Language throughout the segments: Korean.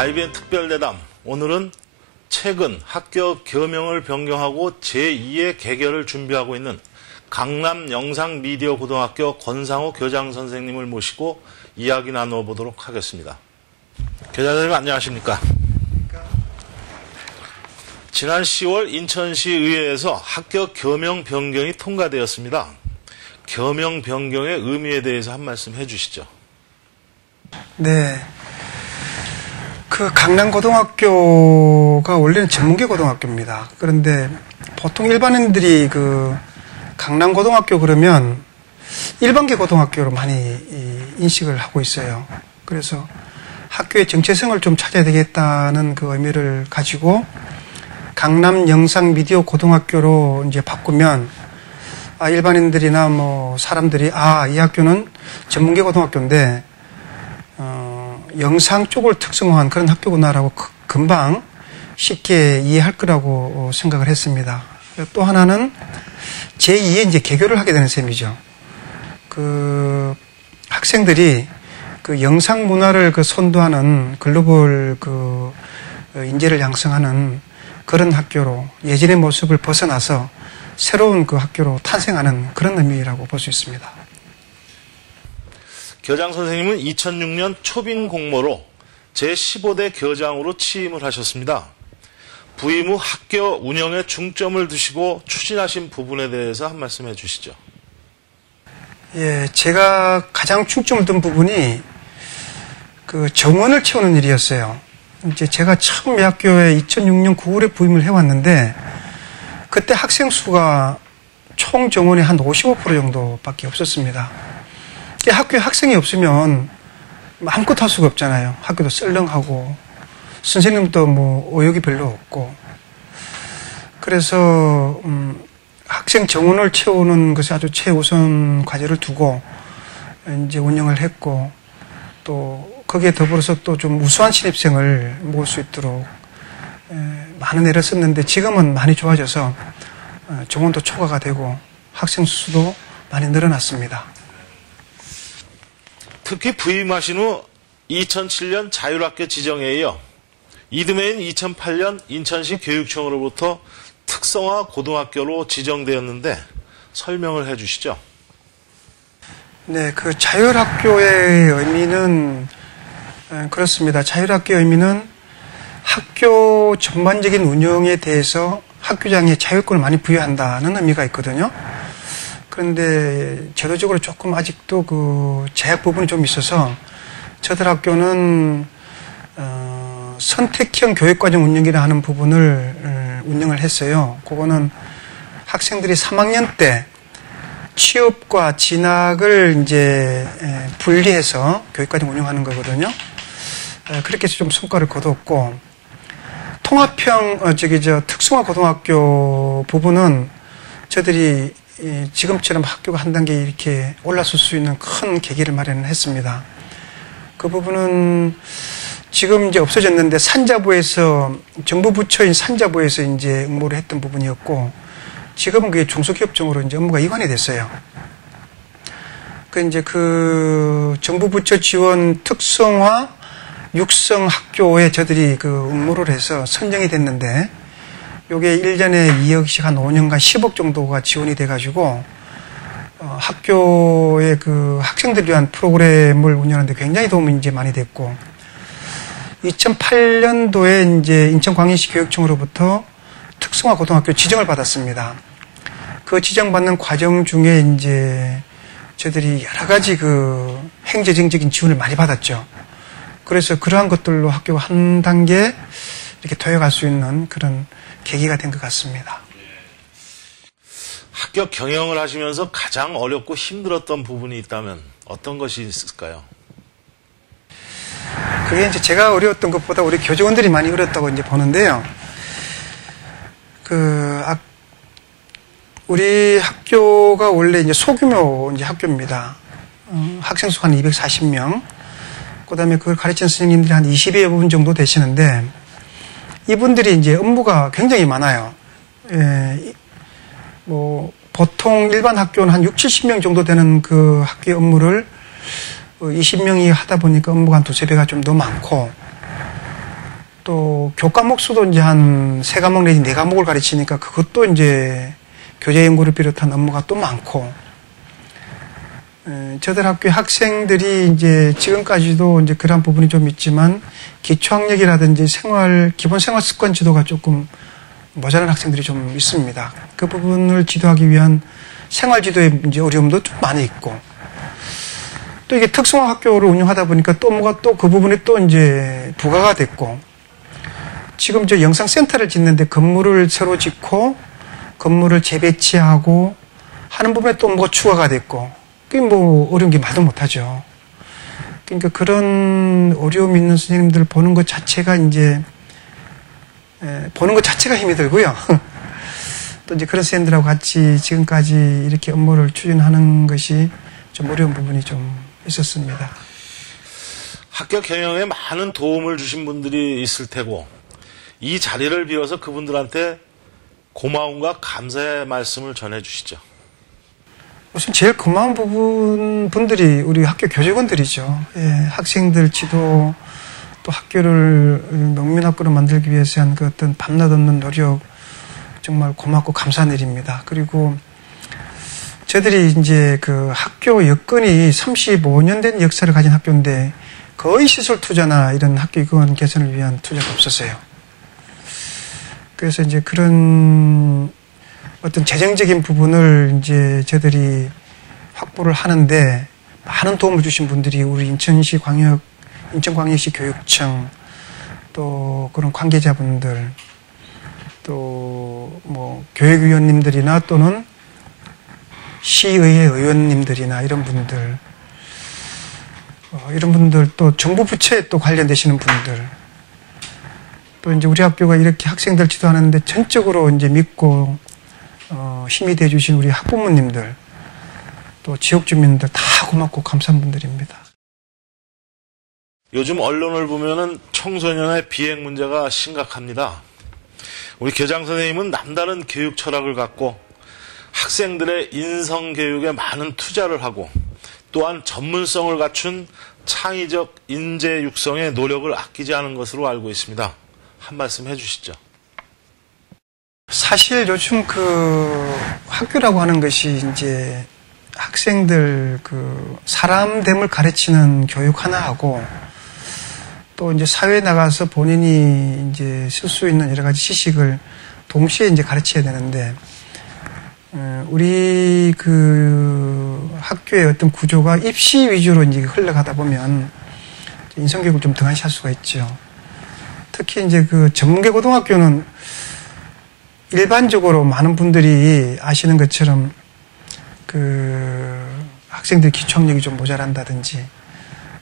IBN 특별대담. 오늘은 최근 학교 교명을 변경하고 제2의 개교를 준비하고 있는 강남 영상미디어고등학교 권상호 교장 선생님을 모시고 이야기 나눠보도록 하겠습니다. 교장 선생님 안녕하십니까? 지난 10월 인천시 의회에서 학교 교명 변경이 통과되었습니다. 교명 변경의 의미에 대해서 한 말씀 해주시죠. 네. 그 강남고등학교가 원래는 전문계 고등학교입니다. 그런데 보통 일반인들이 그 강남고등학교 그러면 일반계 고등학교로 많이 인식을 하고 있어요. 그래서 학교의 정체성을 좀 찾아야 되겠다는 그 의미를 가지고 강남 영상 미디어 고등학교로 이제 바꾸면 일반인들이나 뭐 사람들이 이 학교는 전문계 고등학교인데 영상 쪽을 특성화한 그런 학교구나라고 금방 쉽게 이해할 거라고 생각을 했습니다. 또 하나는 제2의 이제 개교를 하게 되는 셈이죠. 그 학생들이 그 영상 문화를 그 선도하는 글로벌 그 인재를 양성하는 그런 학교로 예전의 모습을 벗어나서 새로운 그 학교로 탄생하는 그런 의미라고 볼 수 있습니다. 교장 선생님은 2006년 초빙 공모로 제15대 교장으로 취임을 하셨습니다. 부임 후 학교 운영에 중점을 두시고 추진하신 부분에 대해서 한 말씀 해주시죠. 예, 제가 가장 중점을 둔 부분이 그 정원을 채우는 일이었어요. 이제 제가 처음 이 학교에 2006년 9월에 부임을 해왔는데 그때 학생 수가 총 정원의 한 55% 정도밖에 없었습니다. 학교에 학생이 없으면 아무것도 할 수가 없잖아요. 학교도 썰렁하고 선생님도 뭐 의욕이 별로 없고 그래서 학생 정원을 채우는 것이 아주 최우선 과제를 두고 이제 운영을 했고 또 거기에 더불어서 또 좀 우수한 신입생을 모을 수 있도록 많은 애를 썼는데 지금은 많이 좋아져서 정원도 초과가 되고 학생 수도 많이 늘어났습니다. 특히 부임하신 후 2007년 자율학교 지정에 이어 이듬해인 2008년 인천시 교육청으로부터 특성화 고등학교로 지정되었는데 설명을 해 주시죠. 네, 그 자율학교의 의미는 그렇습니다. 자율학교의 의미는 학교 전반적인 운영에 대해서 학교장에 자율권을 많이 부여한다는 의미가 있거든요. 그런데 제도적으로 조금 아직도 그 제약 부분이 좀 있어서 저들 학교는 선택형 교육과정 운영이라 하는 부분을 운영을 했어요. 그거는 학생들이 3학년 때 취업과 진학을 이제 분리해서 교육과정 운영하는 거거든요. 그렇게 해서 좀 성과를 거뒀고 통합형 특성화 고등학교 부분은 저들이 지금처럼 학교가 한 단계 이렇게 올라설 수 있는 큰 계기를 마련했습니다. 그 부분은 지금 이제 없어졌는데 산자부에서 정부 부처인 산자부에서 이제 응모를 했던 부분이었고 지금은 그게 중소기업청으로 이제 업무가 이관이 됐어요. 그 이제 그 정부 부처 지원 특성화 육성 학교에 저들이 그 응모를 해서 선정이 됐는데 요게 1년에 2억씩 한 5년간 10억 정도가 지원이 돼가지고 학교의 그 학생들을 위한 프로그램을 운영하는데 굉장히 도움이 이제 많이 됐고 2008년도에 이제 인천광역시 교육청으로부터 특성화 고등학교 지정을 받았습니다. 그 지정받는 과정 중에 이제 저희들이 여러 가지 그 행정적인 지원을 많이 받았죠. 그래서 그러한 것들로 학교가 한 단계 이렇게 도약할 수 있는 그런 계기가 된 것 같습니다. 학교 경영을 하시면서 가장 어렵고 힘들었던 부분이 있다면 어떤 것이 있을까요? 그게 이제 제가 어려웠던 것보다 우리 교직원들이 많이 어렵다고 이제 보는데요. 우리 학교가 원래 이제 소규모 이제 학교입니다. 학생 수가 한 240명. 그 다음에 그걸 가르치는 선생님들이 한 20여 분 정도 되시는데, 이분들이 이제 업무가 굉장히 많아요. 보통 일반 학교는 한 60, 70명 정도 되는 그 학교 업무를 20명이 하다 보니까 업무가 한 두세 배가 좀 더 많고, 또 교과목 수도 이제 한 3과목 내지 4과목을 가르치니까 그것도 이제 교재 연구를 비롯한 업무가 또 많고, 저들 학교의 학생들이 이제 지금까지도 이제 그런 부분이 좀 있지만 기초학력이라든지 기본 생활 습관 지도가 조금 모자란 학생들이 좀 있습니다. 그 부분을 지도하기 위한 생활 지도의 이제 어려움도 좀 많이 있고, 또 이게 특성화 학교를 운영하다 보니까 또 뭐가 또 그 부분이 또 이제 부과가 됐고, 지금 저 영상센터를 짓는데 건물을 새로 짓고 건물을 재배치하고 하는 부분에 또 뭐가 추가가 됐고, 그게 뭐 어려운 게 말도 못하죠. 그러니까 그런 어려움이 있는 선생님들 보는 것 자체가 이제 보는 것 자체가 힘이 들고요. 또 이제 그런 선생님들하고 같이 지금까지 이렇게 업무를 추진하는 것이 좀 어려운 부분이 좀 있었습니다. 학교 경영에 많은 도움을 주신 분들이 있을 테고, 이 자리를 빌어서 그분들한테 고마움과 감사의 말씀을 전해주시죠. 우선 제일 고마운 분들이 우리 학교 교직원들이죠. 예, 학생들 지도, 또 학교를 명문학교로 만들기 위해서 한 그 어떤 밤낮 없는 노력, 정말 고맙고 감사한 일입니다. 그리고 저희들이 이제 그 학교 여건이 35년 된 역사를 가진 학교인데 거의 시설 투자나 이런 학교 여건 개선을 위한 투자가 없었어요. 그래서 이제 그런 어떤 재정적인 부분을 이제 저희들이 확보를 하는데 많은 도움을 주신 분들이 우리 인천광역시 교육청, 또 그런 관계자분들, 또 뭐 교육위원님들이나 또는 시의회 의원님들이나 이런 분들, 또 정부 부처에 또 관련되시는 분들, 또 이제 우리 학교가 이렇게 학생들 지도하는데 전적으로 이제 믿고 힘이 돼주신 우리 학부모님들, 또 지역 주민들 다 고맙고 감사한 분들입니다. 요즘 언론을 보면은 청소년의 비행 문제가 심각합니다. 우리 교장 선생님은 남다른 교육 철학을 갖고 학생들의 인성 교육에 많은 투자를 하고, 또한 전문성을 갖춘 창의적 인재 육성에 노력을 아끼지 않은 것으로 알고 있습니다. 한 말씀 해주시죠. 사실 요즘 그 학교라고 하는 것이 이제 학생들 그 사람됨을 가르치는 교육 하나 하고, 또 이제 사회에 나가서 본인이 이제 쓸 수 있는 여러 가지 지식을 동시에 이제 가르쳐야 되는데, 우리 그 학교의 어떤 구조가 입시 위주로 이제 흘러가다 보면 인성교육을 좀 등한시할 수가 있죠. 특히 이제 그 전문계 고등학교는 일반적으로 많은 분들이 아시는 것처럼 그 학생들 기초학력이 좀 모자란다든지,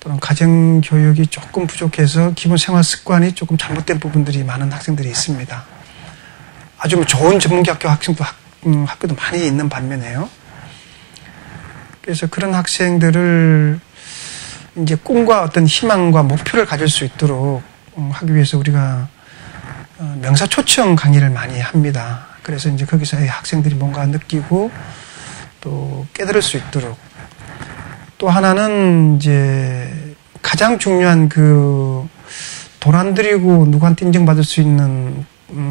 또는 가정교육이 조금 부족해서 기본 생활 습관이 조금 잘못된 부분들이 많은 학생들이 있습니다. 아주 좋은 전문계 학교 학교도 많이 있는 반면에요. 그래서 그런 학생들을 이제 꿈과 어떤 희망과 목표를 가질 수 있도록 하기 위해서 우리가 명사초청 강의를 많이 합니다. 그래서 이제 거기서 학생들이 뭔가 느끼고 또 깨달을 수 있도록. 또 하나는 이제 가장 중요한 그 돈 안 들이고 누구한테 인정받을 수 있는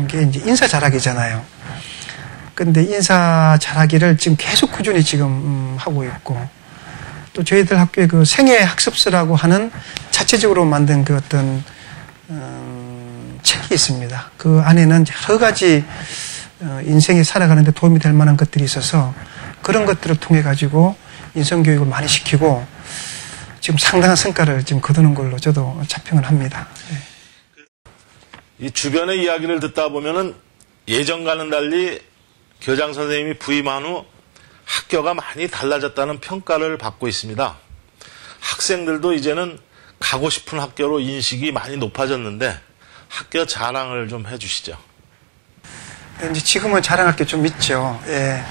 게 이제 인사 잘하기잖아요. 근데 인사 잘하기를 지금 계속 꾸준히 지금 하고 있고, 또 저희들 학교에 그 생애 학습서라고 하는 자체적으로 만든 그 어떤 책이 있습니다. 그 안에는 여러 가지 인생에 살아가는데 도움이 될 만한 것들이 있어서 그런 것들을 통해 가지고 인성교육을 많이 시키고 지금 상당한 성과를 지금 거두는 걸로 저도 자평을 합니다. 네. 이 주변의 이야기를 듣다 보면은 예전과는 달리 교장 선생님이 부임한 후 학교가 많이 달라졌다는 평가를 받고 있습니다. 학생들도 이제는 가고 싶은 학교로 인식이 많이 높아졌는데 학교 자랑을 좀 해주시죠. 이제 지금은 자랑할 게 좀 있죠. 예.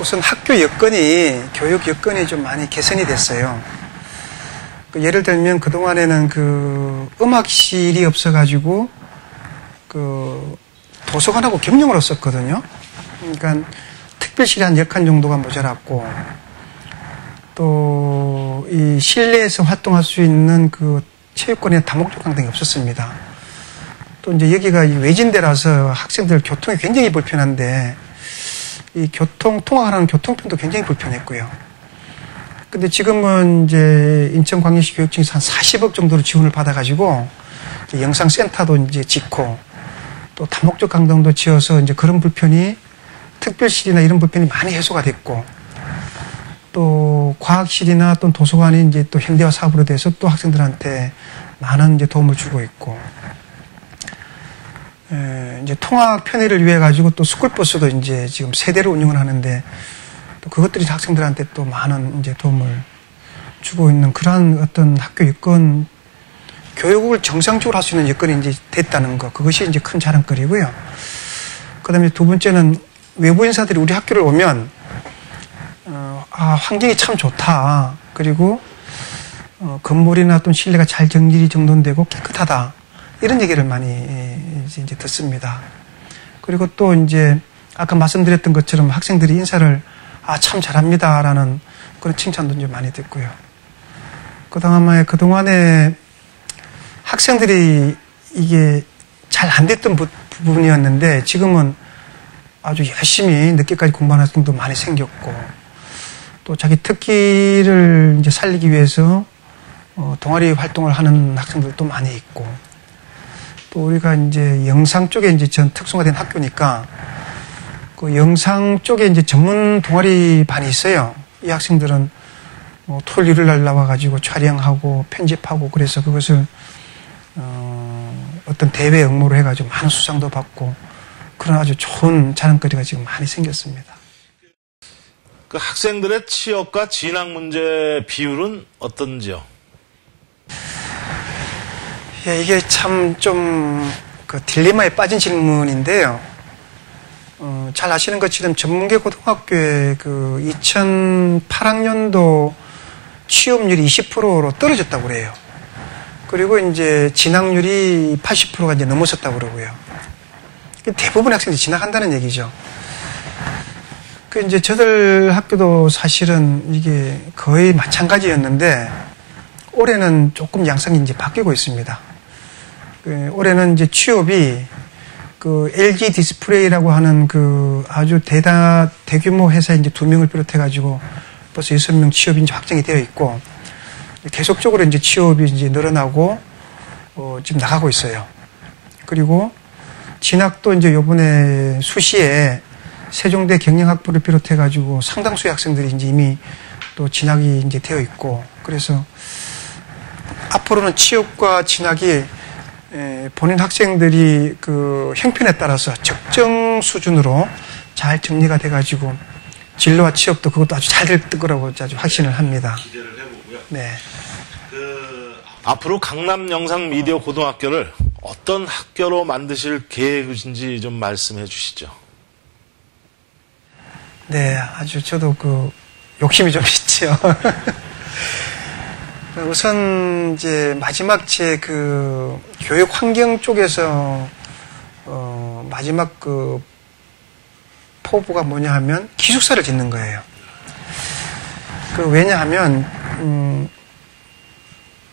우선 학교 여건이, 교육 여건이 좀 많이 개선이 됐어요. 예를 들면 그동안에는 그 음악실이 없어가지고 그 도서관하고 겸용으로 썼거든요. 그러니까 특별실이 한 10칸 정도가 모자랐고, 또 이 실내에서 활동할 수 있는 그 체육관이나 다목적 강당이 없었습니다. 또 이제 여기가 외진데라서 학생들 교통이 굉장히 불편한데 이 통학하는 교통편도 굉장히 불편했고요. 근데 지금은 이제 인천광역시 교육청에서 한 40억 정도로 지원을 받아가지고 이제 영상센터도 이제 짓고 또 다목적 강당도 지어서 이제 그런 불편이 특별실이나 이런 불편이 많이 해소가 됐고 또 과학실이나 또 도서관이 이제 또 현대화 사업으로 돼서 또 학생들한테 많은 이제 도움을 주고 있고 이제 통학 편의를 위해 가지고 또 스쿨버스도 이제 지금 세대로 운영을 하는데 또 그것들이 학생들한테 또 많은 이제 도움을 주고 있는 그러한 어떤 학교 여건, 교육을 정상적으로 할 수 있는 여건이 이제 됐다는 거, 그것이 이제 큰 자랑거리고요. 그 다음에 두 번째는 외부 인사들이 우리 학교를 오면, 환경이 참 좋다. 그리고, 건물이나 또 실내가 잘 정리이 정돈되고 깨끗하다. 이런 얘기를 많이 이제 듣습니다. 그리고 또 이제 아까 말씀드렸던 것처럼 학생들이 인사를 참 잘합니다라는 그런 칭찬도 이제 많이 듣고요. 그동안에 학생들이 이게 잘 안 됐던 부분이었는데 지금은 아주 열심히 늦게까지 공부하는 학생도 많이 생겼고 또 자기 특기를 이제 살리기 위해서 동아리 활동을 하는 학생들도 많이 있고 또 우리가 이제 영상 쪽에 이제 전 특성화된 학교니까 그 영상 쪽에 이제 전문 동아리 반이 있어요. 이 학생들은 토요일 일요일 나와가지고 촬영하고 편집하고 그래서 그것을 어떤 대회 응모로 해가지고 많은 수상도 받고 그런 아주 좋은 자랑거리가 지금 많이 생겼습니다. 그 학생들의 취업과 진학 문제 비율은 어떤지요? 예, 이게 참 좀 그 딜레마에 빠진 질문인데요. 잘 아시는 것처럼 전문계 고등학교의 그 2008학년도 취업률이 20%로 떨어졌다고 그래요. 그리고 이제 진학률이 80%가 이제 넘어섰다고 그러고요. 대부분의 학생들이 진학한다는 얘기죠. 그 이제 저들 학교도 사실은 이게 거의 마찬가지였는데 올해는 조금 양상이 이제 바뀌고 있습니다. 올해는 이제 취업이 그 LG 디스플레이라고 하는 그 아주 대규모 회사 이제 2명을 비롯해가지고 벌써 6명 취업이 이제 확정이 되어 있고 계속적으로 이제 취업이 이제 늘어나고 지금 나가고 있어요. 그리고 진학도 이제 요번에 수시에 세종대 경영학부를 비롯해가지고 상당수의 학생들이 이제 이미 또 진학이 이제 되어 있고 그래서 앞으로는 취업과 진학이 본인 학생들이 그 형편에 따라서 적정 수준으로 잘 정리가 돼가지고 진로와 취업도 그것도 아주 잘 될 거라고 아주 확신을 합니다. 기대를 해보고요. 네. 앞으로 강남 영상 미디어 고등학교를 어떤 학교로 만드실 계획이신지 좀 말씀해 주시죠. 네, 아주 저도 그 욕심이 좀 있죠. 우선 이제 마지막 제 그 교육 환경 쪽에서 마지막 그 포부가 뭐냐 하면 기숙사를 짓는 거예요. 왜냐하면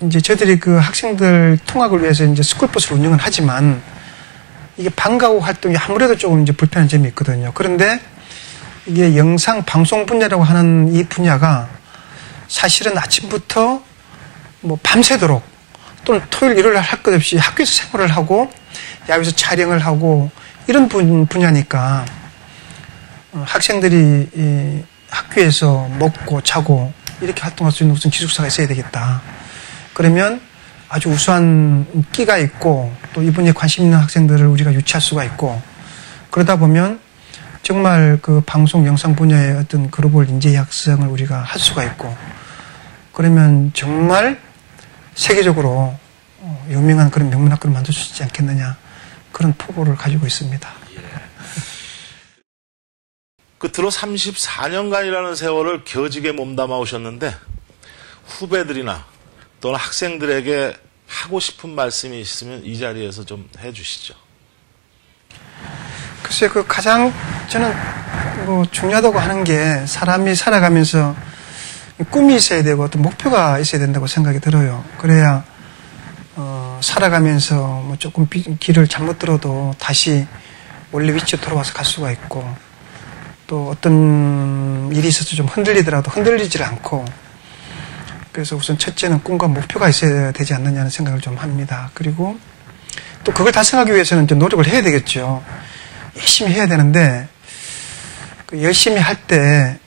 이제 저희들이 그 학생들 통학을 위해서 이제 스쿨버스를 운영은 하지만 이게 방과 후 활동이 아무래도 조금 이제 불편한 점이 있거든요. 그런데 이게 영상 방송 분야라고 하는 이 분야가 사실은 아침부터 뭐 밤새도록 또는 토요일 일요일 할 것 없이 학교에서 생활을 하고 야외에서 촬영을 하고 이런 분야니까 학생들이 이 학교에서 먹고 자고 이렇게 활동할 수 있는 무슨 기숙사가 있어야 되겠다. 그러면 아주 우수한 끼가 있고 또 이 분야에 관심 있는 학생들을 우리가 유치할 수가 있고 그러다 보면 정말 그 방송 영상 분야의 어떤 글로벌 인재 양성을 우리가 할 수가 있고 그러면 정말 세계적으로 유명한 그런 명문학교를 만들 수 있지 않겠느냐 그런 포부를 가지고 있습니다. 끝으로 34년간이라는 세월을 겨지게 몸담아 오셨는데 후배들이나 또는 학생들에게 하고 싶은 말씀이 있으면 이 자리에서 좀 해주시죠. 글쎄 그 가장 저는 뭐 중요하다고 하는 게 사람이 살아가면서 꿈이 있어야 되고 어떤 목표가 있어야 된다고 생각이 들어요. 그래야 살아가면서 뭐 조금 길을 잘못 들어도 다시 원래 위치로 돌아와서 갈 수가 있고, 또 어떤 일이 있어서 좀 흔들리더라도 흔들리질 않고, 그래서 우선 첫째는 꿈과 목표가 있어야 되지 않느냐는 생각을 좀 합니다. 그리고 또 그걸 달성하기 위해서는 좀 노력을 해야 되겠죠. 열심히 해야 되는데, 그 열심히 할 때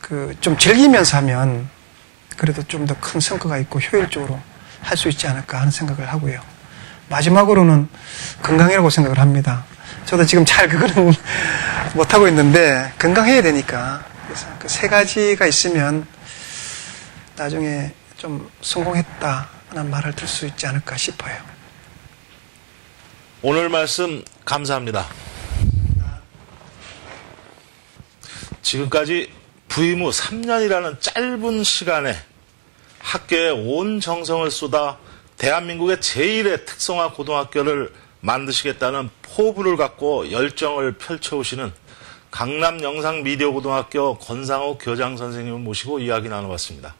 그 좀 즐기면서 하면 그래도 좀 더 큰 성과가 있고 효율적으로 할 수 있지 않을까 하는 생각을 하고요. 마지막으로는 건강이라고 생각을 합니다. 저도 지금 잘 그거는 못하고 있는데 건강해야 되니까, 그래서 그 세 가지가 있으면 나중에 좀 성공했다는 말을 들 수 있지 않을까 싶어요. 오늘 말씀 감사합니다. 지금까지 부임 후 3년이라는 짧은 시간에 학교에 온 정성을 쏟아 대한민국의 제1의 특성화 고등학교를 만드시겠다는 포부를 갖고 열정을 펼쳐오시는 강남영상미디어고등학교 권상우 교장 선생님을 모시고 이야기 나눠봤습니다.